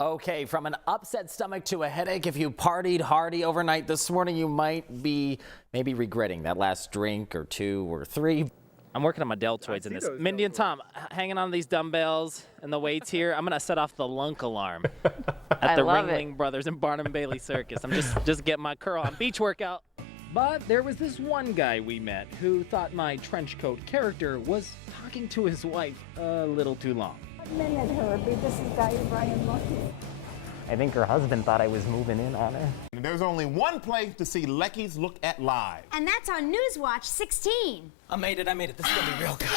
Okay, from an upset stomach to a headache, if you partied hardy overnight this morning, you might be maybe regretting that last drink or two or three. I'm working on my deltoids in this. Mindy and Tom, hanging on these dumbbells and the weights here. I'm going to set off the lunk alarm at the Ringling Brothers and Barnum Bailey Circus. I'm just getting my curl on beach workout. But there was this one guy we met who thought my trench coat character was talking to his wife a little too long. 1 minute, Herbie. This is Brian Leckey. I think her husband thought I was moving in on her. There's only one place to see Leckey's Look at Live. And that's on Newswatch 16. I made it. This is going to be real good.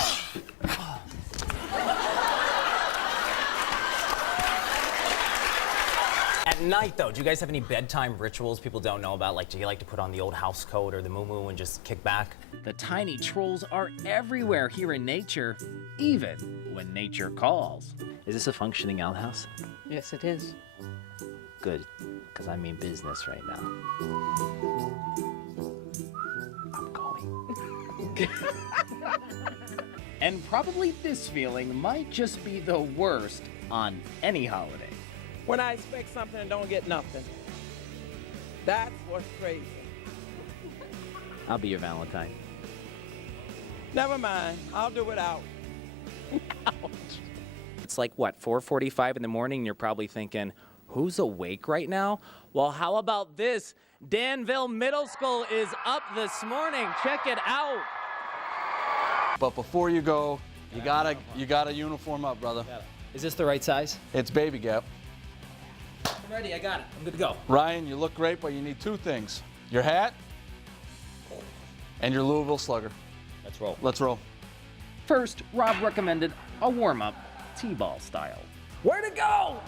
At night, though, do you guys have any bedtime rituals people don't know about? Like, do you like to put on the old house coat or the moo-moo and just kick back? The tiny trolls are everywhere here in nature, even when nature calls. Is this a functioning outhouse? Yes, it is. Good, because I mean business right now. I'm going. And probably this feeling might just be the worst on any holiday. When I expect something and don't get nothing. That's what's crazy. I'll be your Valentine. Never mind, I'll do without. It's like, what, 4:45 in the morning, and you're probably thinking, who's awake right now? Well, how about this? Danville Middle School is up this morning. Check it out. But before you go, you gotta uniform up, brother. Is this the right size? It's Baby Gap. I'm ready, I got it. I'm good to go. Ryan, you look great, but you need two things. Your hat and your Louisville Slugger. Let's roll. Let's roll. First, Rob recommended a warm-up, T-ball style. Where to go?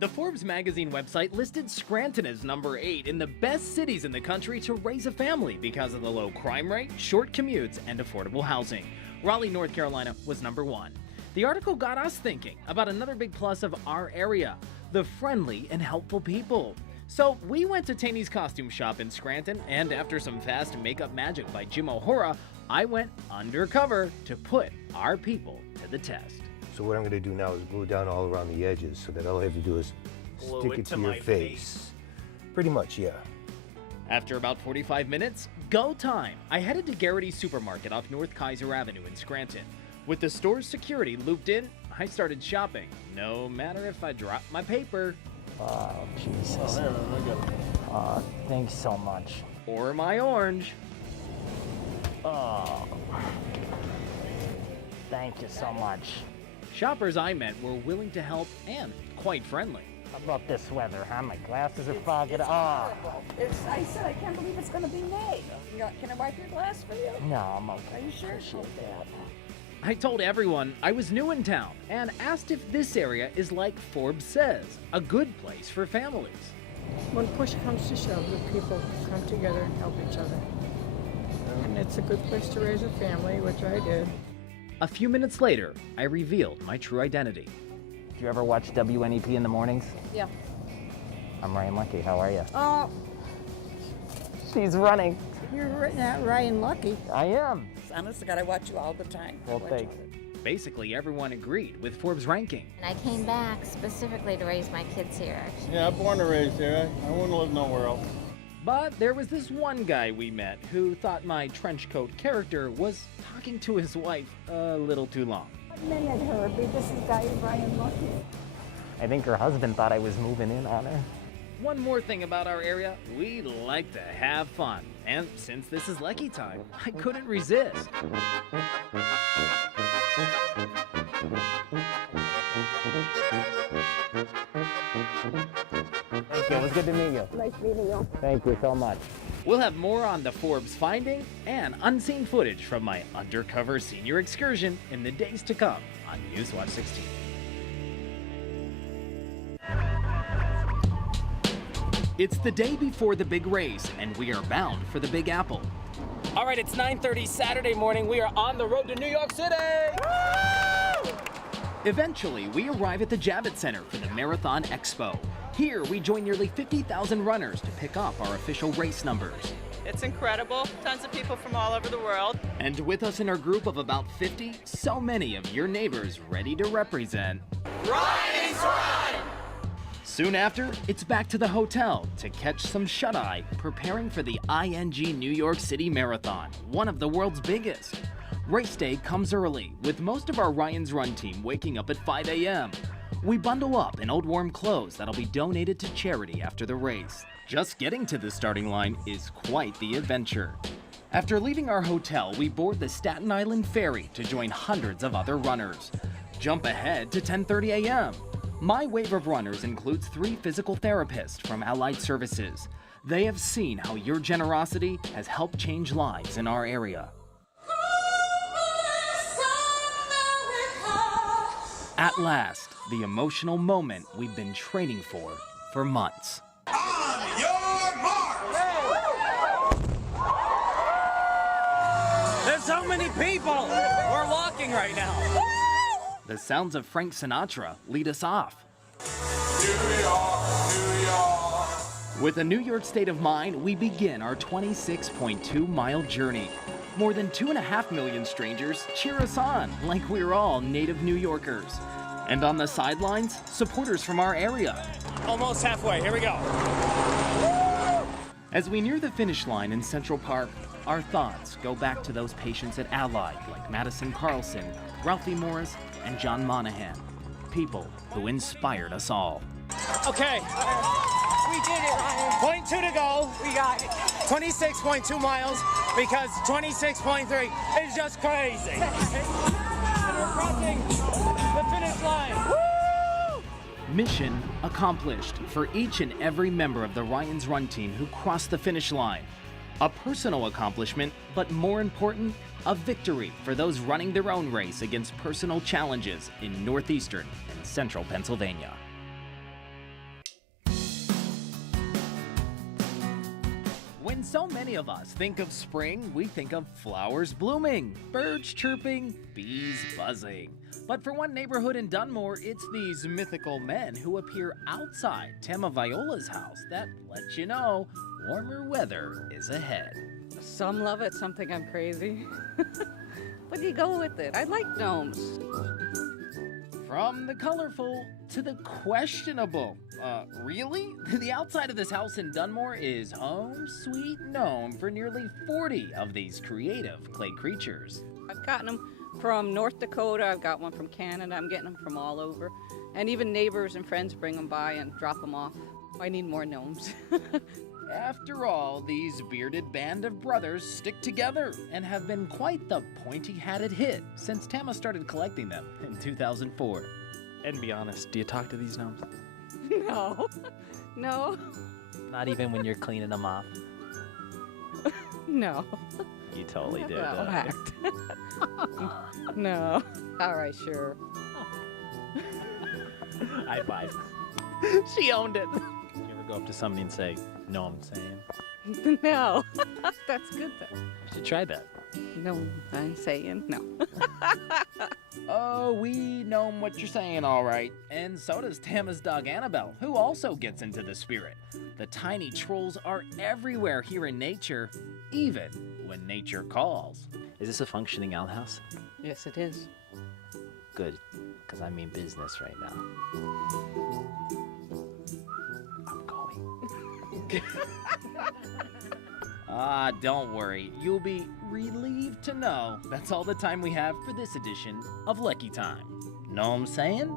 The Forbes magazine website listed Scranton as number 8 in the best cities in the country to raise a family because of the low crime rate, short commutes, and affordable housing. Raleigh, North Carolina was number 1. The article got us thinking about another big plus of our area, the friendly and helpful people. So we went to Taney's costume shop in Scranton, and after some fast makeup magic by Jim O'Hora, I went undercover to put our people to the test. So what I'm going to do now is glue down all around the edges so that all I have to do is stick it to your face. Pretty much, yeah. After about 45 minutes, go time. I headed to Garrity's Supermarket off North Kaiser Avenue in Scranton. With the store's security looped in, I started shopping, no matter if I dropped my paper. Oh, Jesus. Oh, thanks so much. Or my orange. Oh, thank you so much. Shoppers I met were willing to help and quite friendly. How about this weather, huh? My glasses are fogging. I said, I can't believe it's going to be May. Can I wipe your glass for you? No, I'm okay. Are you sure? Appreciate I told everyone I was new in town and asked if this area is like Forbes says, a good place for families. When push comes to shove, the people come together and help each other. And it's a good place to raise a family, which I did. A few minutes later, I revealed my true identity. Do you ever watch WNEP in the mornings? Yeah. I'm Ryan Leckey. How are you? Oh, She's running. you're Ryan Leckey. I am. Honest to God, I watch you all the time. Well, thanks. Basically, everyone agreed with Forbes' ranking. And I came back specifically to raise my kids here, actually. Yeah, I'm born and raised here. I wouldn't live nowhere else. But there was this one guy we met who thought my trench coat character was talking to his wife a little too long. 1 minute, Herbie. This is Brian Leckey. I think her husband thought I was moving in on her. One more thing about our area, we like to have fun. And since this is Leckey time, I couldn't resist. Thank you. It was good to meet you. Nice meeting you. Thank you so much. We'll have more on the Forbes finding and unseen footage from my undercover senior excursion in the days to come on Newswatch 16. It's the day before the big race, and we are bound for the Big Apple. All right, it's 9:30 Saturday morning. We are on the road to New York City. Woo! Eventually, we arrive at the Javits Center for the Marathon Expo. Here, we join nearly 50,000 runners to pick up our official race numbers. It's incredible. Tons of people from all over the world. And with us in our group of about 50, so many of your neighbors ready to represent Ryan's Run! Soon after, it's back to the hotel to catch some shut-eye, preparing for the ING New York City Marathon, one of the world's biggest. Race day comes early, with most of our Ryan's Run team waking up at 5 a.m. We bundle up in old warm clothes that'll be donated to charity after the race. Just getting to the starting line is quite the adventure. After leaving our hotel, we board the Staten Island ferry to join hundreds of other runners. Jump ahead to 10:30 a.m. My wave of runners includes 3 physical therapists from Allied Services. They have seen how your generosity has helped change lives in our area. At last, the emotional moment we've been training for months. On your mark! There's so many people! We're walking right now. The sounds of Frank Sinatra lead us off. New York, New York. With a New York state of mind, we begin our 26.2-mile journey. More than 2.5 million strangers cheer us on like we're all native New Yorkers. And on the sidelines, supporters from our area. Almost halfway. Here we go. As we near the finish line in Central Park, our thoughts go back to those patients at Allied like Madison Carlson, Ralphie Morris, and John Monahan. People who inspired us all. Okay. We did it, Ryan. 0.2 to go. We got it. 26.2 miles because 26.3 is just crazy. And we're crossing the finish line. Woo! Mission accomplished for each and every member of the Ryan's Run team who crossed the finish line. A personal accomplishment, but more important, a victory for those running their own race against personal challenges in northeastern and central Pennsylvania. When so many of us think of spring, we think of flowers blooming, birds chirping, bees buzzing. But for one neighborhood in Dunmore, it's these mythical men who appear outside Tama Viola's house that let you know warmer weather is ahead. Some love it, some think I'm crazy. But you go with it. I like gnomes. From the colorful to the questionable. Really? The outside of this house in Dunmore is home sweet gnome for nearly 40 of these creative clay creatures. I've gotten them from North Dakota. I've got one from Canada. I'm getting them from all over. And even neighbors and friends bring them by and drop them off. I need more gnomes. After all, these bearded band of brothers stick together and have been quite the pointy-hatted hit since Tama started collecting them in 2004. And be honest, do you talk to these gnomes? No. No. Not even when you're cleaning them off? No. You totally do. That'll act. No. All right, sure. High five. She owned it. You ever go up to somebody and say, "Know what I'm saying"? No. That's good though. You should try that. No, I'm saying no. Oh, we know what you're saying, all right. And so does Tama's dog Annabelle, who also gets into the spirit. The tiny trolls are everywhere here in nature, even when nature calls. Is this a functioning outhouse? Yes, it is. Good, because I mean business right now. I'm going. Don't worry. You'll be relieved to know that's all the time we have for this edition of Leckey Time. Know what I'm saying?